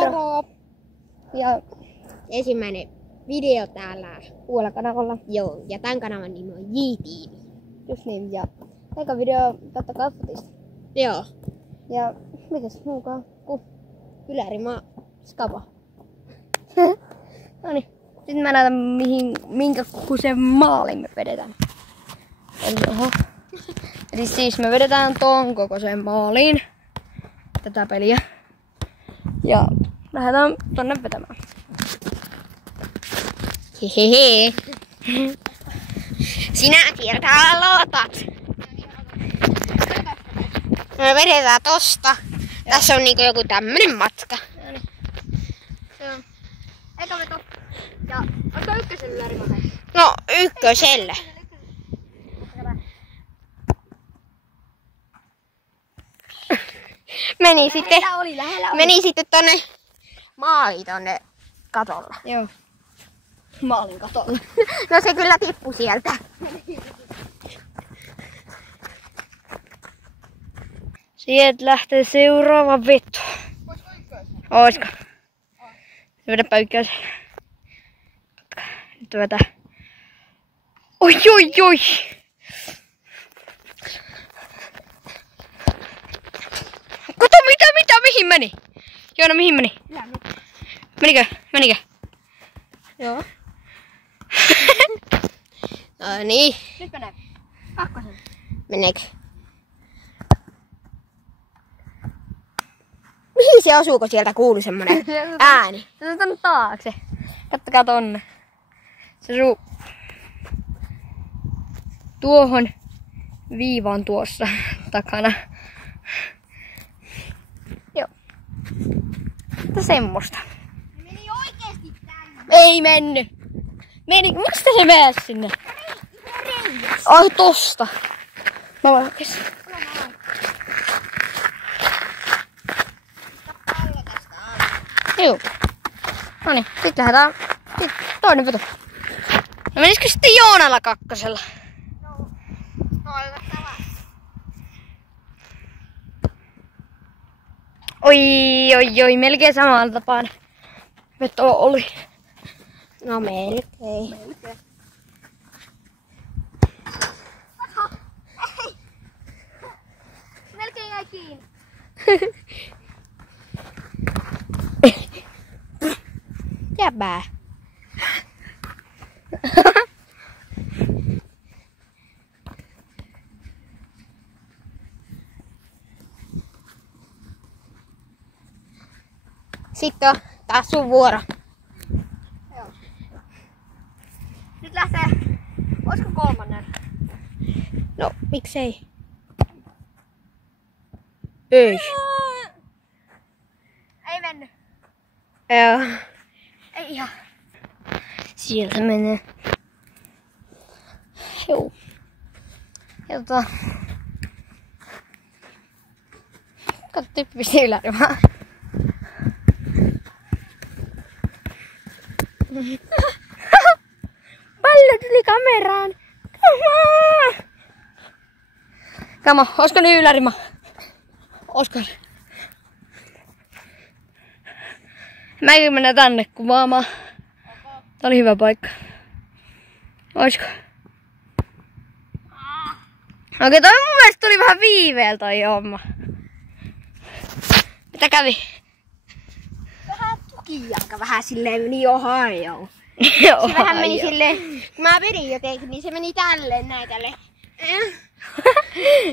Moro! Ja ensimmäinen video täällä uudella kanavalla. Joo, ja tämän kanavan nimi on J-Team. Just niin, ja eka video kattokaa Fotista. Joo. Ja mitäs muukaan kuin Ylärimaa. Skaba. Noniin, sitten mä näytän minkä kokoisen maalin me vedetään. Eli siis me vedetään ton kokoisen maaliin tätä peliä. Ja lähdetään tonne vetämään. Hehehe. Sinä kertaa aloitat. Me vedetään tosta. Tässä on niinku joku tämmönen matka. Eka veto. Ja onko ykkösellä ylärimaa? No, ykkösellä. Meni sitten tonne maaliin tonne katolla. Joo. Maalin katolla. No se kyllä tippui sieltä. Sieltä lähtee seuraava veto. Oisko ykkös? Oisko? Vedäpä ykkösen. Nyt vetää. Oi oi oi! Kato mitä? Mihin meni? Joona, mihin meni? Menikö? Joo. No niin. Nyt menee. Kakkosen. Meneekö? Mihin se osuu, kun sieltä kuului semmonen ääni? Se on tonne taakse. Kattokaa tonne. Se osuu tuohon viivaan tuossa takana. Joo. Mutta semmoista. Meni oikeesti tänne. Ei mennyt. Mistä se meni sinne? Ai tosta. Mä voin hakea sen. Pallo tästä alle. Joo. Noniin, sit lähdetään. Sitten toinen veto. No menisikö sitten Joonalla kakkosella? Oi, melkein samalla tapaan veto oli. No melkein. Melkein jäi kiinni. Jäbää. Sitten on taas sun vuoro. Joo. Nyt lähtee. Olisiko kolmannen? No, miksei? Ei. Ei mennyt. Joo. Ei ihan. Sieltä menee. Joo. Ja katso tyyppisesti ylärimaa. Pallo tuli kameraan. Kamo, olisiko nyt ylärimaa? Olisiko? Mäkin mennään tänne kuvaamaan. Tää oli hyvä paikka. Oisko? Okei, toi mun mielestä tuli vähän viiveellä toi homma. Mitä kävi? Vähän tukijalka vähän silleen meni Ohioon. Se Vähän meni silleen, kun mä vedin jotenkin, niin se meni tälleen näin tälleen.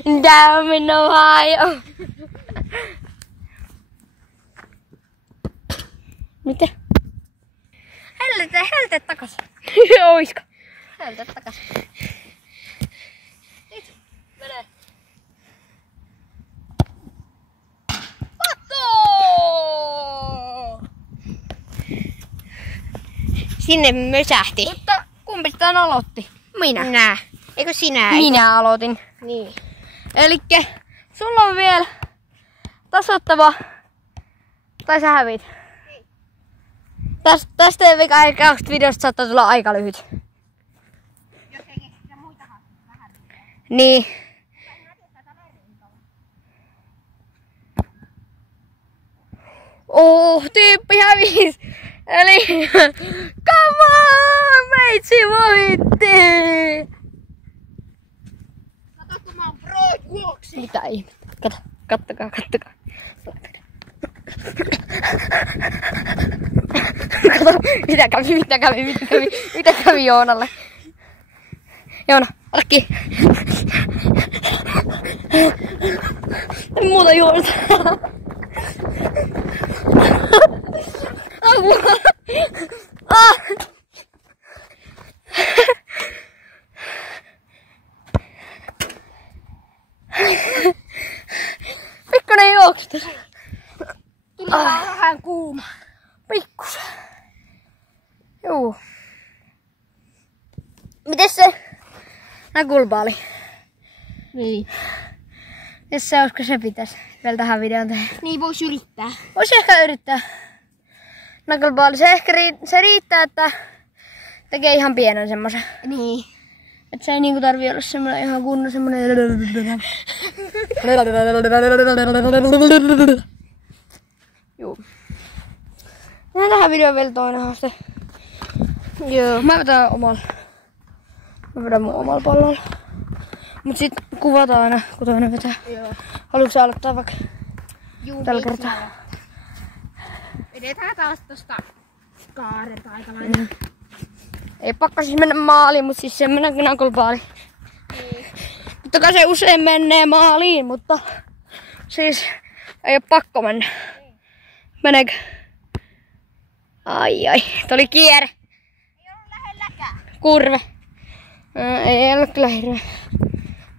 Down in Ohio. Mitä? Heltet takas. Oisko? Heltet takas. Nyt menee. Patto! Sinne mösähti. Mutta kumpi tän aloitti? Minä. Eikö sinä? Minä aloitin. Niin. Elikkä sulla on vielä tasoittava. Tai sä hävit. Tästä videosta saattaa tulla aika lyhyt. Jos ei keksitä muita vähän. Niin. Tyyppi hävis. Eli come on, meitsi voitti. Kato, mä oon pro juoksi. Mitä ihmettä? Kattokaa. Kato, mitä kävi Joonalle? Joona, ota kiinni. Ei muuta juonta. Pikkunen juoksutus. Tuli vähän kuuma. Pikkusen. Juu. Mites se nakulbaali? Niin. Jos se olisiko se pitäisi vielä tähän videoon tehdä? Niin vois yrittää. Voisi ehkä yrittää. Knuckleballi, se riittää, että tekee ihan pienen semmosen. Niin. Et se ei niinku tarvii olla semmonen ihan kunnon semmonen. Juu. Tehdään tähän videoon vielä toinen haaste. Joo, mä vedän mun omalla pallolla. Mut sit kuvataan aina, kun toinen vetää. Joo. Haluatko sä aloittaa vaikka tällä miksi kertaa? mä vedetään taas tosta kaarelta aika lailla. Ei pakko siis mennä maaliin, mut siis semmonen knuckleballi. Niin. Totta kai se usein menee maaliin, mutta siis ei oo pakko mennä. Meneekö? Ai, tuli kierre. Ei ollut lähelläkään. Kurve. Ei ole kyllä hirveä.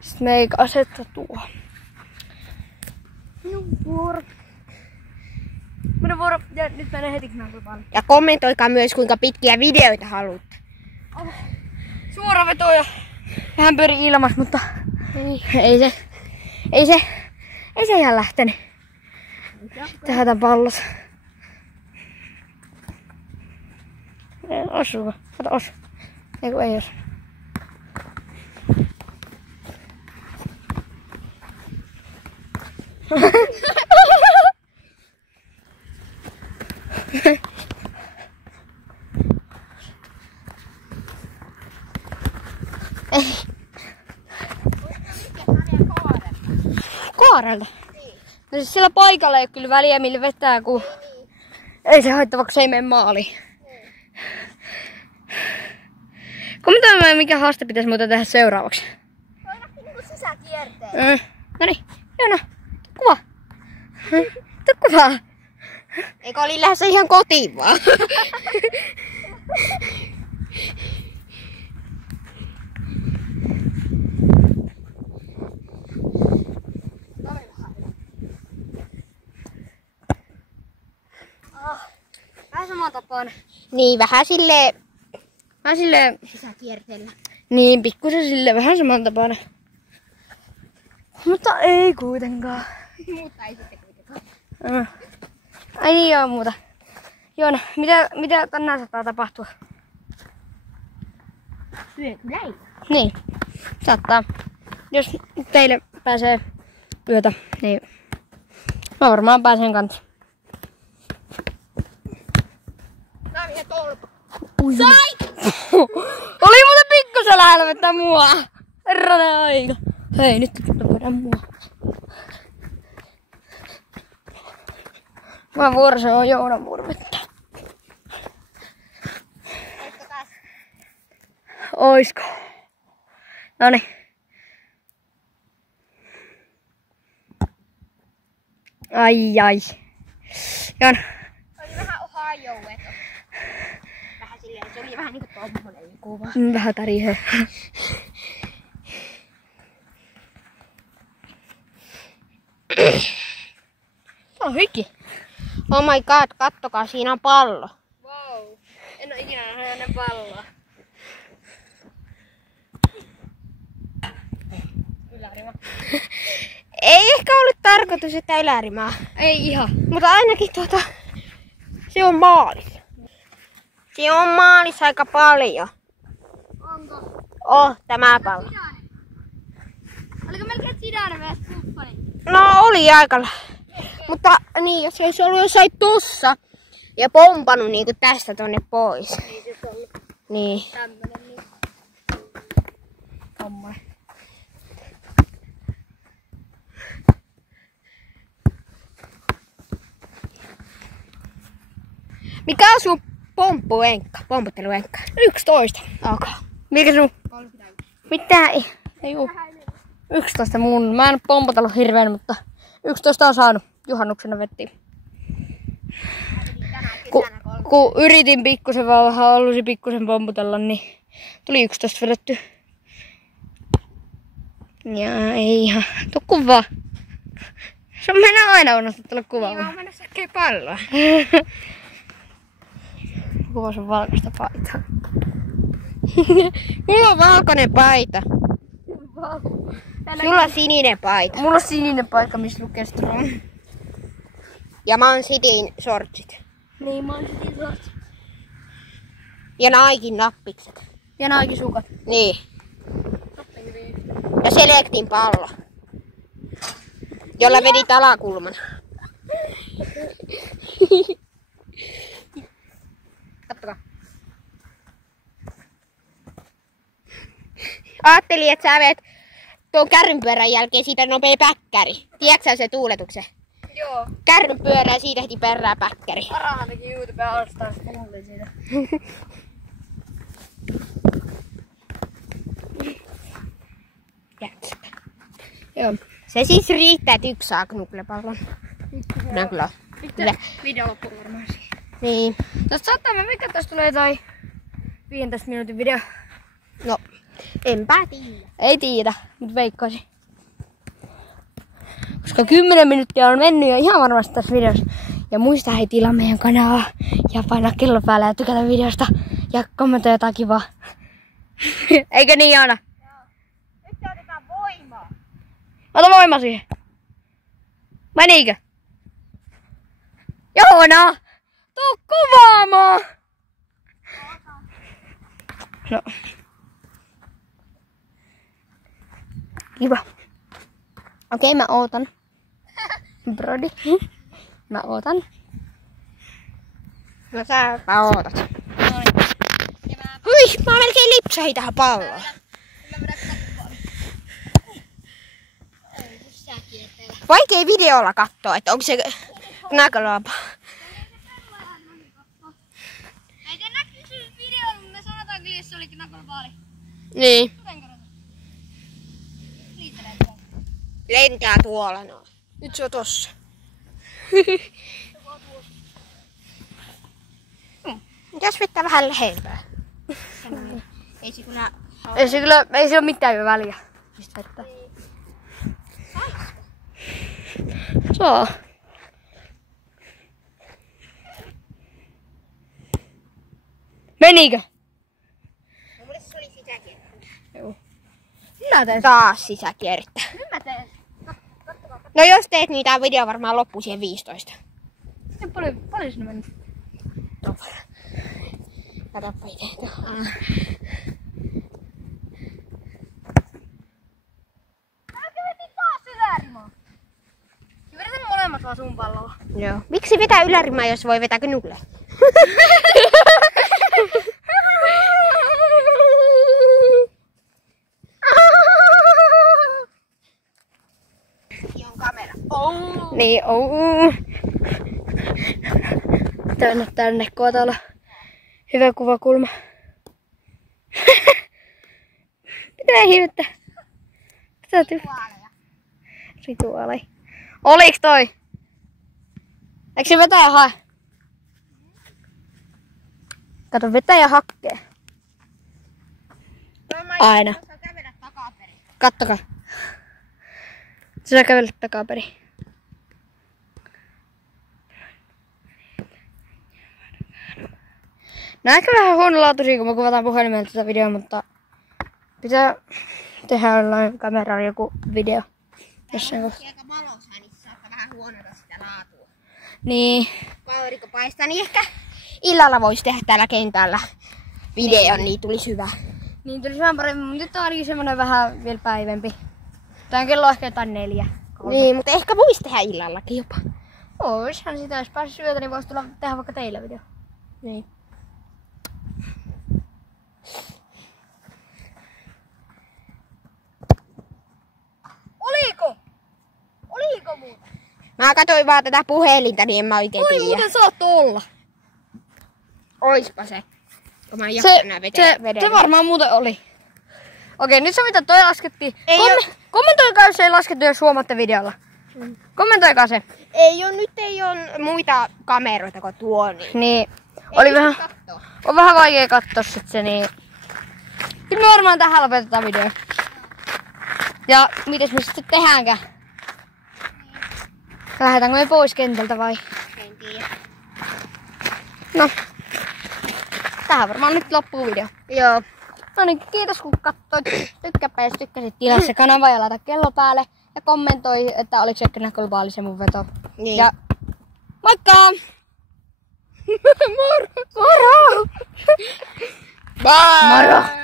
Sitten me ei asetta tuo. Minun vuoro. Ja nyt menee heti knuckleballi. Ja kommentoikaa myös kuinka pitkiä videoita haluatte. Suora veto ja vähän pyöri ilmas, mutta ei se ihan lähtenyt. Tehdään tän pallossa. Osuuko? Kato, osu. Eiku ei osu. Kaarelta? Niin. No siis sillä paikalla ei oo kyllä väliä millä vetää, kun ei se haittaa, vaikka se ei mene maaliin. Kommentoimaan, mikä haaste pitäisi muuta tehdä seuraavaksi. Toivottavasti niinku sisäkierteen. Noniin, Joona, kuva. Tuu kuvaa. Eikö oli lähdössä ihan kotiin vaan? Vähän samaan tapaan. Niin, vähän silleen Sisäkierteellä. Niin, pikkusen silleen vähän saman tapana. Mutta ei kuitenkaan. Mutta ei sitten kuitenkaan. Ai niin joo, muuta. Joona, mitä tänään saattaa tapahtua? Syötkö näin? Niin, saattaa. Jos teille pääsee yötä, niin mä varmaan pääsen kanssa. Tää on ihan tolpa. Sai! Oli muuten pikkusen lähellä vetää mua. Herranen aika. Hei, nyt voidaan mua. Mä vuorossa on Joonan vuoro vetää. Oisko taas? Oisko? Noniin. Ai. Joona. Oli vähän Ohio veto. Vähän silleen, se oli vähän niinku tommonen kuva. Vähän tärihö. On hiki. Oh my god, kattokaa, siinä on pallo. Wow. En oo ikinä nähnyt ennen palloa. Ylärima. Ei ehkä ollut tarkoitus, että ylärimaa. Ei ihan. Mutta ainakin se on maalis. Se on maalis aika paljon. Onko? Tämä pallo. Oliko melkein Zidane myös kumppani? No oli aika. Mutta niin, jos se olisi ollut jossain tossa ja pompannut niinku tästä tonne pois. Ei se ollut Niin. tämmönen niin. Tommoinen. Mikä on sun pomputteluenkka? 11. Okay. Mikä sun? 30. Mitä? Ei oo. 11 mun. Mä en pompotellut hirveän, mutta 11 on saanut. Juhannuksena vettiin. Kun yritin pikkusen vaan halusin pikkusen pomputella, niin tuli 11 vedetty. Ja ei ihan. Tuu kuvaa. Se on mennä aina unohtaa tulla kuvaa. Niin, mä oon menossa äkkiä palloa. Kuvaa sun valkoista paitaa. Mulla on valkoinen paita. Sulla on sininen paita. Mulla on sininen paikka, missä lukee Strong. Ja mä oon Sitin shortsit. Niin, mä oon Sitin shortsit. Ja Naikin nappikset. Ja Naikin sukat. Niin. Ja Selectin pallo. Jolla vedit alakulman. Kattokaa. Ajattelin, että sä vet tuon kärrynpyörän jälkeen siitä nopea päkkäri. Tiedätkö sä se tuuletuksen? Joo. Kärrynpyörä ja siitä heti perään päkkäri. Arahan teki YouTube alustaa, sitten kuulin siitä. Jätsätä. Joo. Se siis riittää, että yksi saa knuklepallon. Kyllä. Video loppuu varmaan siihen. Niin. Tästä saattaa mä veikkaan, että tästä tulee jotain 15 minuutin video. No, enpä tiedä. Ei tiedä, mutta veikkaisin. Koska 10 minuuttia on mennyt jo ihan varmasti tässä videossa. Ja muista hei tilaa meidän kanavaa ja painaa kello päälle ja tykätä videosta. Ja kommentoi jotain kivaa. Eikö niin, Joona? Nyt otetaan voimaa. Ota voima siihen. Menikö? Joona! Tuu kuvaamaan! No. Kiva. Okei, mä ootan. Brody. Mä ootan. No säpä ootat. Hui, mä melkein lipsahin tähän palloon. Vaikea videolla katsoa, että onko se näkölaapa. Ei te näkyisi videolla, mutta me sanotaan kyllä, jos se olikin näkölapaali. Niin. Riittelee. Lentää tuolla no. Nyt se on tossa. Mitäs vetää vähän lähempää? Ei se kyllä... Ei se ole mitään väliä. Mistä vettä? Saa. Menikö? No mulle se oli sisäkierrettä. Joo. Minä teen. Taas sisäkierrettä. Nyt mä teen. No jos teet niin tää video varmaan loppuu siihen 15. Paljon sinne meni? Tuolla. Katoppa ite tuohon. Älkää vetin taas ylärimaa. Ja vedetään molemmat vaan sun pallolla. Joo. Miksi vetää ylärimaa, jos voi vetää knugle? On kamera. Oh. Niin, Tänne koetaan olla hyvä kuvakulma. Mitä ihmettä? Mitä rituaaleja. Oliks toi? Eikö se vetäjä hae? Kato, vetäjä hakkee. Aina. Kattokaa. Se saa kävellä takaperin. Nää ehkä vähän huonolaatuisia, kun me kuvataan puhelimella tätä videoa, mutta pitää tehdä jollain kameralla joku video. Jossain kohtaa. Aika valosaa, niin se saattaa vähän huonota sitä laatua. Niin. Kun aurinko paistaa, niin ehkä illalla voisi tehdä täällä kentällä videon, niin tulisi hyvä. Niin tulisi vähän paremmin, mutta nyt on ainakin semmonen vähän vielä päivempi. Tää on kello ehkä jotain 4. 3. Niin, mutta ehkä voisi tehdä illallakin jopa. Oishan sitä, jos pääsis yötä, niin vois tulla tehdä vaikka teillä video. Niin. Oliko muuta? Mä katsoin vaan tätä puhelinta, niin en mä oikein Oi, tiedä. muuten saattoi olla. Oispa se. Kun mä en jaksa nää vedellä. Se varmaan muuten oli. Okei, nyt se mitä toi laskettiin. Kommentoikaa, jos ei laskettu, jos huomaatte videolla. Kommentoikaa se. Nyt ei oo muita kameroita kuin tuo. Niin. Oli vähän, on vähän vaikea katsoa sit se, niin... Kyllä me varmaan tähän lopetetaan video. Ja mites me sitten tehdäänkään? Lähdetäänkö me pois kentältä vai? En tiedä. No. Tähän varmaan nyt loppuu video. Joo. No niin, kiitos kun katsoit. Tykkääpä jos tykkäsit, tilaa se kanava ja laita kello päälle. Ja kommentoi, että oliko se globaalinen se mun veto. Niin. Ja moikka! Moro! Moro! Bye! Moro!